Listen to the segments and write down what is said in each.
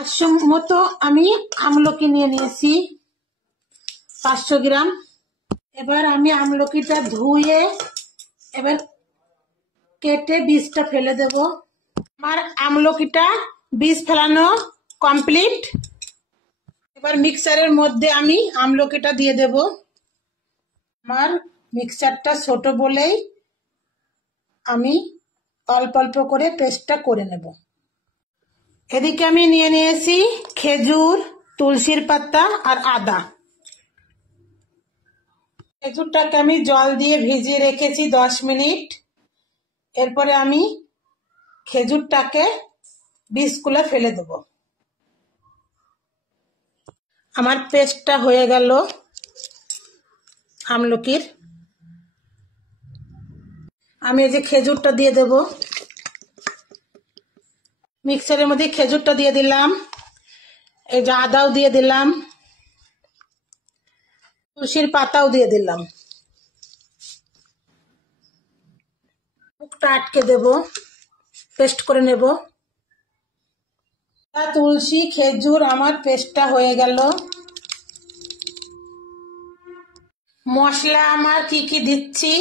500 মতো আমি আমলকি নিয়ে নিয়েছি, 500 গ্রাম। এবার আমি আমলকিটা ধুয়ে এবার কেটে বীজটা ফেলে দেব। আমার আমলকিটা বীজ ফেলানো কমপ্লিট। এবার মিক্সারের মধ্যে আমি আমলকিটা দিয়ে দেব। আমার মিক্সারটা ছোট বলেই আমি অল্প অল্প করে পেস্টটা করে নেব। এদিকে আমি নিয়ে নিয়েছি খেজুর, তুলসীর পাতা আর আদা। খেজুরটাকে আমি জল দিয়ে ভিজিয়ে রেখেছি 10 মিনিট। এরপরে আমি খেজুরটাকে বীজগুলো ফেলে দেব। আমার পেস্টটা হয়ে গেল আমলকির। আমি এই যে খেজুরটা দিয়ে দেব। মিক্সারের মধ্যে খেজুরটা দিয়ে দিলাম, এই যে আদাও দিয়ে দিলাম, তুলসীর পাতাও দিয়ে দিলাম। মুখটা আটকে দেব, পেস্ট করে নেব। তুলসী খেজুর আমার পেস্টটা হয়ে গেল। মশলা আমার কি কি দিচ্ছি: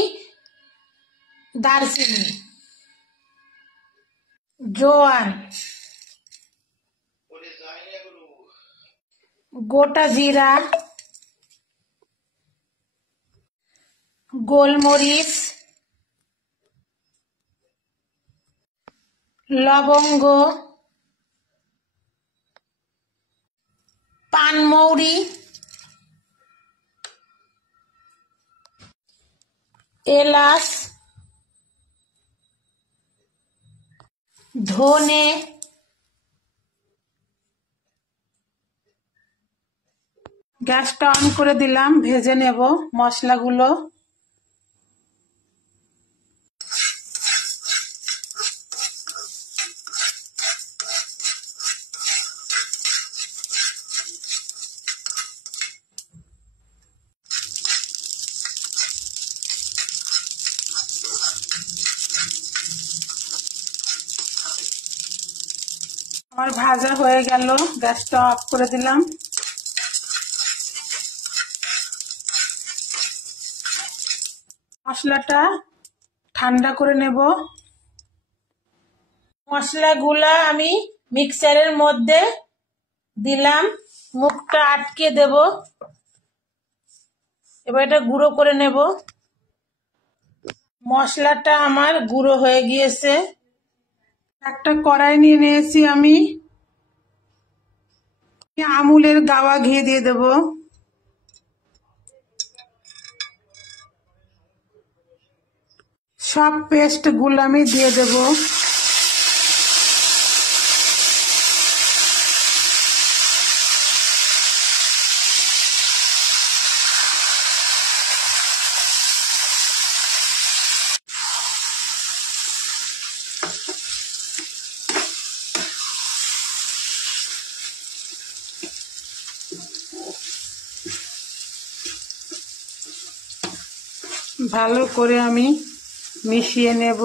দারচিনি, জোয়ান, গোটা জিরা, গোলমরিচ, লবঙ্গ, পানমৌরি, এলাচ, ধনে, গ্যাসটা অন করে দিলাম, ভেজে নেব মশলাগুলো। আমার ভাজা হয়ে গেল, গ্যাসটা অফ করে দিলাম। মশলাটা ঠান্ডা করে নেব। মশলাগুলা আমি মিক্সারের মধ্যে দিলাম, মুখটা আটকে দেব। এবার এটা গুঁড়ো করে নেব। মশলাটা আমার গুঁড়ো হয়ে গিয়েছে। একটা কড়াই নিয়ে নিয়েছি আমি, আমুলের গাওয়া ঘি দিয়ে দেব। সব পেস্ট গুলো আমি দিয়ে দেব। ভালো করে আমি মিশিয়ে নেব।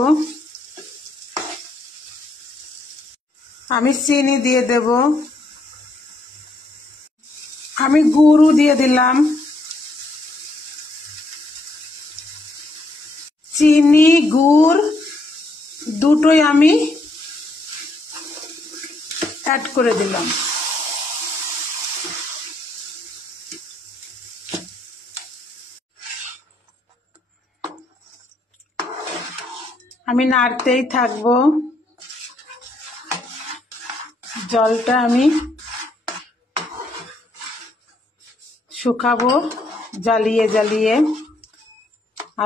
আমি চিনি দিয়ে দেব, আমি গুঁড়ো দিয়ে দিলাম। চিনি গুড় দুটোই আমি অ্যাড করে দিলাম। আমি নাড়তেই থাকবো। জলটা আমি শুকাবো জ্বালিয়ে জ্বালিয়ে।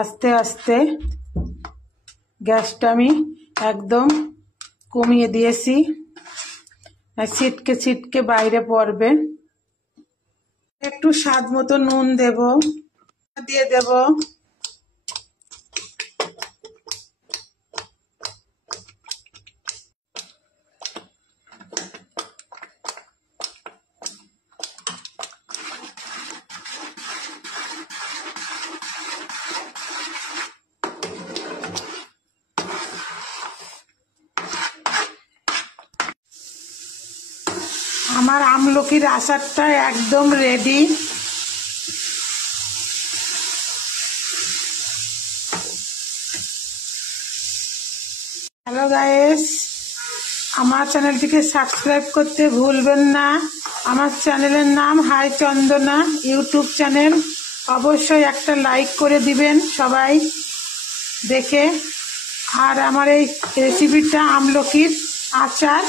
আস্তে আস্তে গ্যাসটা আমি একদম কমিয়ে দিয়েছি, ছিটকে ছিটকে বাইরে পড়বে। একটু স্বাদ মতো নুন দেব, দিয়ে দেব। আমার আমলকির আচারটা একদম রেডি। হ্যালো গাইস, আমার চ্যানেলটিকে সাবস্ক্রাইব করতে ভুলবেন না। আমার চ্যানেলের নাম হাই চন্দনা ইউটিউব চ্যানেল। অবশ্যই একটা লাইক করে দিবেন সবাই দেখে। আর আমার এই রেসিপিটা আমলকির আচার।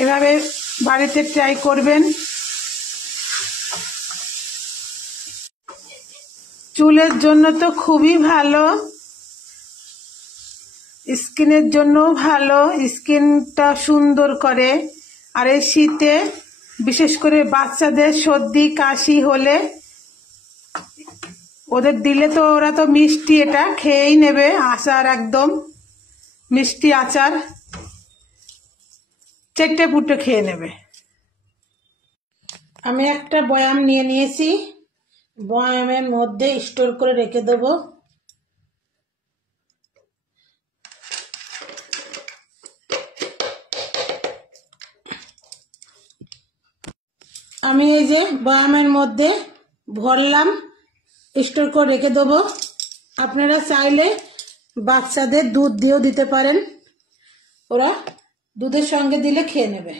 এভাবে বাড়িতে ট্রাই করবেন। চুলের জন্য তো খুবই ভালো, স্কিনের জন্য ভালো, স্কিনটা সুন্দর করে। আর এই শীতে বিশেষ করে বাচ্চাদের সর্দি কাশি হলে ওদের দিলে তো ওরা তো মিষ্টি এটা খেয়েই নেবে। আচার একদম মিষ্টি আচার, চেটে পুটে খেয়ে নেবে। আমি একটা বয়াম নিয়ে নিয়েছি, বয়ামের মধ্যে স্টোর করে রেখে দেবো। আমি এই যে বয়ামের মধ্যে ভরলাম, স্টোর করে রেখে দেবো। আপনারা চাইলে বাচ্চাদের দুধ দিয়েও দিতে পারেন, ওরা দুধের সঙ্গে দিলে খেয়ে নেবে।